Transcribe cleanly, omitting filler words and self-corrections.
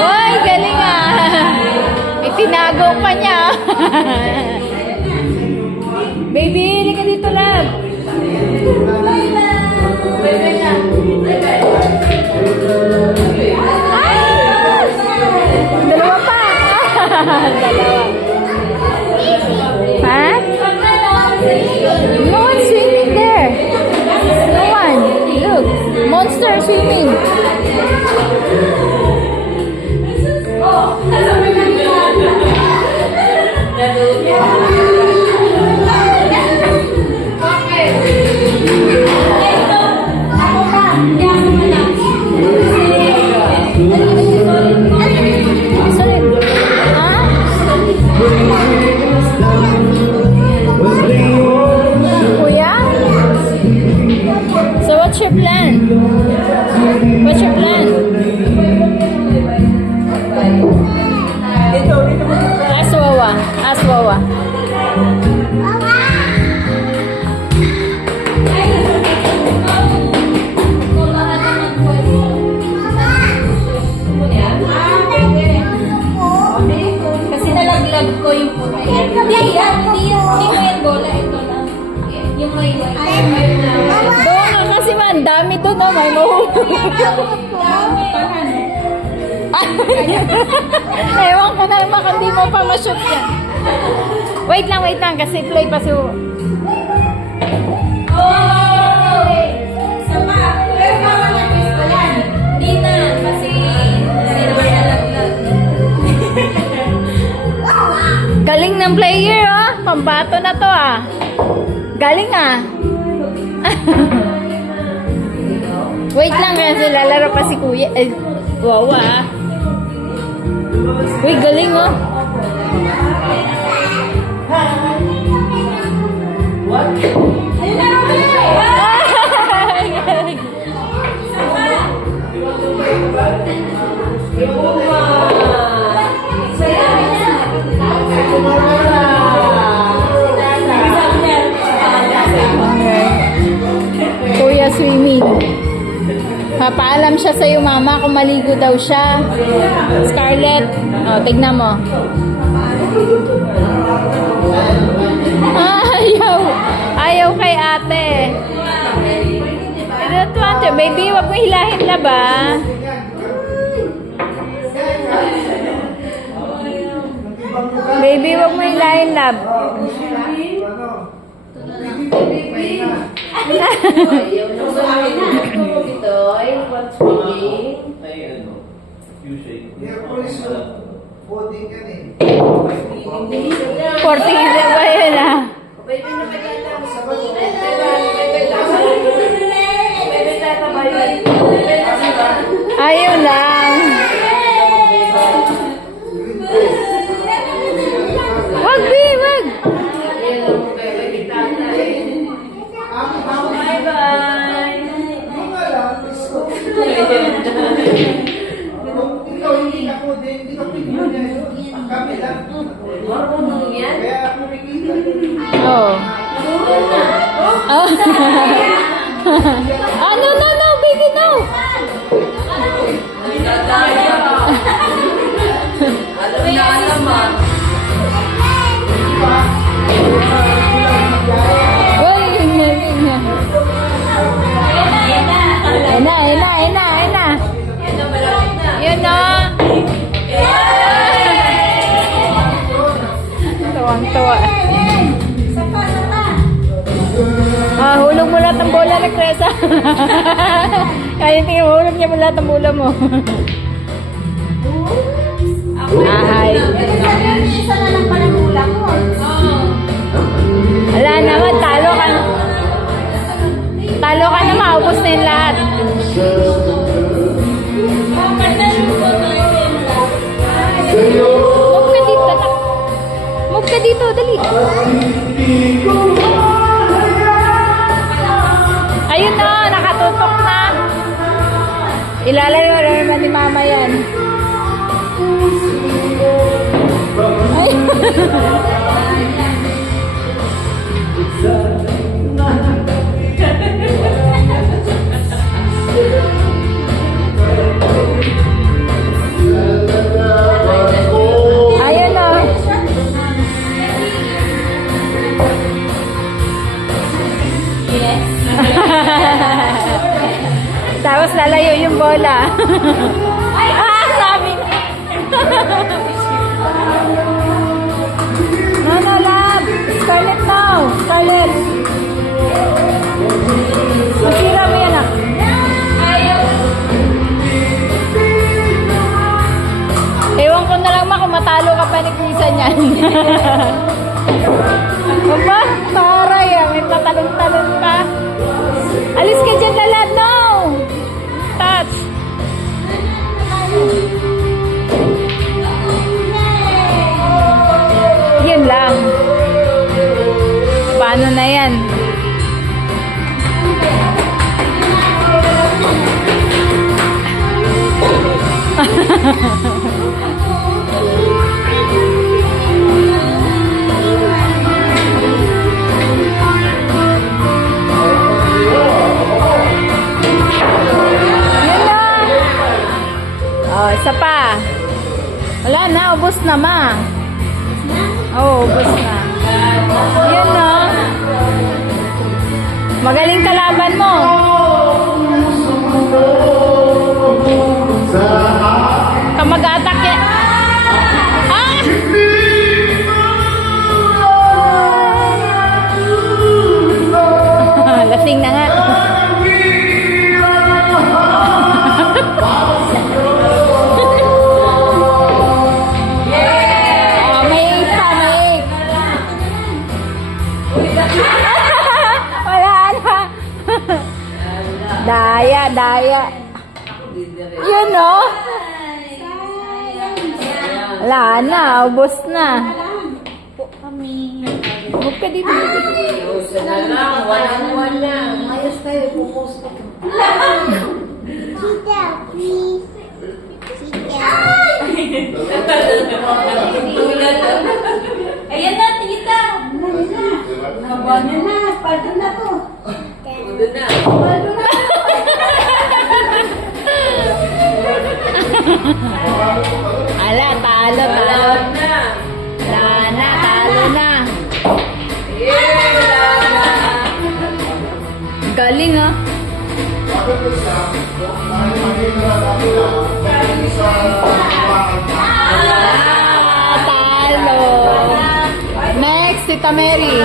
Uy, galing ah. Itinago pa niya. Baby, hindi ka dito lang. Dalawa pa. Dalawa. Ha? No one swimming there. No one. Look. Monster swimming. What's your plan? What's your plan? Aswawa. Aswawa. Kasi nalaglag ko yung puti. Hindi yan bola. Ito lang. Yung may Kasi man, dami to naman. Ewan ko na naman kung di mo pa ma-shoot yan. Wait lang. Kasi play pa si... Hindi na. Kasi nalaglag. Galing ng player, oh. Pambato na to, ah. Galing, ah. Wait lang kasi lalaro pa si kuya. Wow, ah. Uy, galing, oh. What? Kuya swimming. Papaalam siya sa'yo, mama, kung maligo daw siya. Scarlett, oh, tignan mo. Ayaw kay ate. I don't want to. Baby, wag mo hilahin na ba? Baby, wag mo hilahin, lab. Portilla ba yun, ah? Ayaw lang. Wag, B, wag. Oh. Oh. Oh, no, baby, no. Ena. Yun na. Tuwang-tuwa. Hulog mo lahat ng bola ni Cresa. Kaya tingin mo, hulog niya mo lahat ng bola mo. Ay. Isa na lang pala mula ko. Wala naman, talo ka na, maubos na yung lahat. Move ka dito, dali. Ayun na, nakatutok na. Ilalaro naman ni mama yan. Ay. yung bola. Sabi niya. No, love. Scarlett now. Scarlett. Masira mo yan, ah. Ayaw. Ewan ko na lang ma kung matalo ka pa ni Krisa niyan. Aba, taray ah. May patalon-talon pa. Alis ka dyan, Lala. No! Touch. Yun lang. Paano na yan? Yun na. Oh, isa pa. Wala na, ubos na ma. Oo, ubos na. Yun no. Magaling kalaban mo. Kamag-atak yan. Ah! Lasing na nga. Oh, may ace pa, may ace. Wala na. Daya, daya. Yun no? Wala na, ubos na. Huwag ka dito. Ayos kayo, pupost ko. Tita, please. Tita. Ayan na, tita. Nabana na, pado na to. Ala, talo, talo. Wala na, talo na. Galing ah. Talo. Next, Tita Mary.